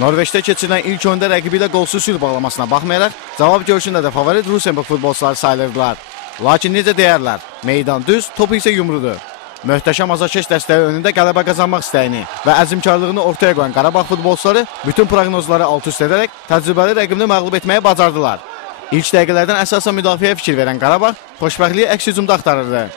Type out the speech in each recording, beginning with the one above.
Norveçdə keçirilən ilk oyunda rəqibi ilə qolsuz sülh bağlamasına baxmayaraq, cavab görüşündə də favorit Rosenborg futbolçuları sayılırdılar. Lakin necə deyərlər, meydan düz, topu isə yumrudur. Möhtəşəm azarkeş dəstəyi önündə qələbə qazanmaq istəyini və əzmkarlığını ortaya qoyan Qarabağ futbolçuları bütün proqnozları alt-üst edərək təcrübəli rəqibini məğlub etməyi bacardılar. İlk dəqiqələrdən əsasən müdafiəyə fikir verən Qarabağ xoşbəxtliyi əks hücumda axtarırdı.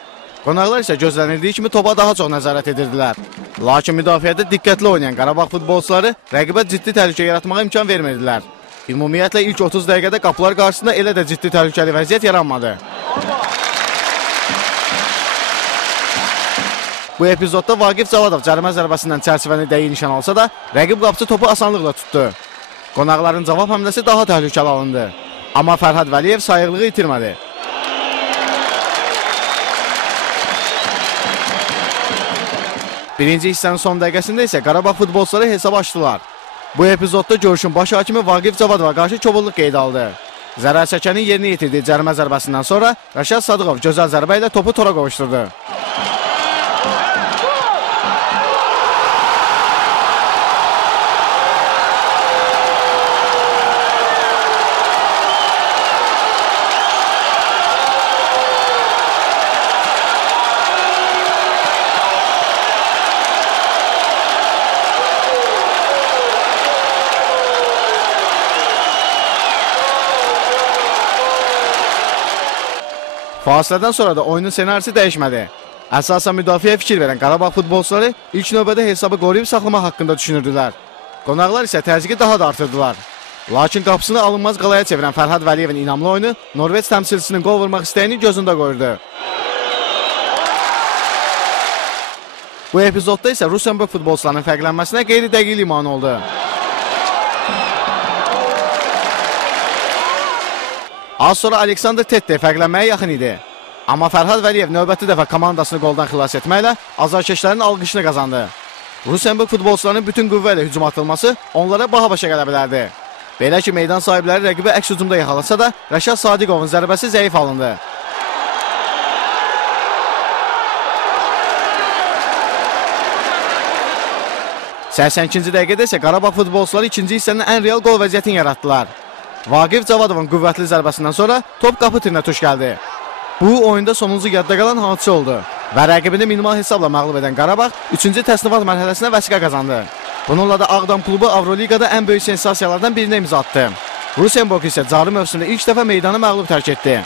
Qonaqlar isə gözlənildiyi kimi topa daha çox nəzarət edirdilər. Lakin müdafiədə diqqətli oynayan Qarabağ futbolçuları rəqibə ciddi təhlükə yaratmağa imkan vermirdilər. Ümumiyyətlə ilk 30 dəqiqədə qapılar qarşısında elə də ciddi təhlükəli vəziyyət yaranmadı. Bu epizodda Vaqif Cavadov cərimə zərbəsindən çərçivəni dəyi nişan alsa da, rəqib qapıcı topu asanlıqla tutdu. Qonaqların cavab həmləsi daha təhlükəli alındı. Amma Fərhad Vəliyev sayıqlığı itirmədi. Birinci hissənin son dəqiqəsində isə Qarabağ futbolçuları hesabı açdılar. Bu epizodda görüşün baş hakimi Vaqif Cavadova qarşı çobulluq qeydə aldı. Zərər çəkənin yerini yetirdiyi cərimə zərbəsindən sonra Rəşad Sadıqov gözəl zərbə ilə topu tora qovuşturdu. Fasilədən sonra da oyunun senarisi dəyişmədi. Əsasən müdafiəyə fikir verən Qarabağ futbolçuları ilk növbədə hesabı qoruyub saxlamaq haqqında düşünürdülər. Qonaqlar isə təzyiqi daha da artırdılar. Lakin qapısını alınmaz qalaya çevirən Fərhad Vəliyevin inamlı oyunu Norveç təmsilçisinin qol vurmaq istəyini gözündə qoyurdu. Bu epizodda isə Rosenborg futbolçularının fərqlənməsinə qeyri-dəqiqlik mane oldu. Az sonra Aleksandr Tette fərqlənməyə yaxın idi. Amma Fərhad Vəliyev növbəti dəfə komandasını qoldan xilas etməklə azarkeşlərin alqışını qazandı. Rosenborg futbolçularının bütün qüvvə ilə hücum atılması onlara baha başa gələ bilərdi. Belə ki, meydan sahibləri rəqibi əks hücumda yaxalasa da Rəşad Sadiqovun zərbəsi zəif alındı. (82-ci dəqiqədə isə Qarabağ futbolçuları ikinci hissənin ən real qol vəziyyətini yaratdılar. Vaqif Cavadovun qüvvətli zərbəsindən sonra top qapı tirinə tuş gəldi. Bu oyunda sonuncu yadda qalan hadisə oldu və rəqibini minimal hesabla məğlub edən Qarabağ 3-cü təsnifat mərhələsinə vəsiqə qazandı. Bununla da Ağdam klubu Avroligada ən böyük sensasiyalardan birinə imza atdı. Rosenborg isə cari mövsümdə ilk dəfə meydanı məğlub tərk etdi.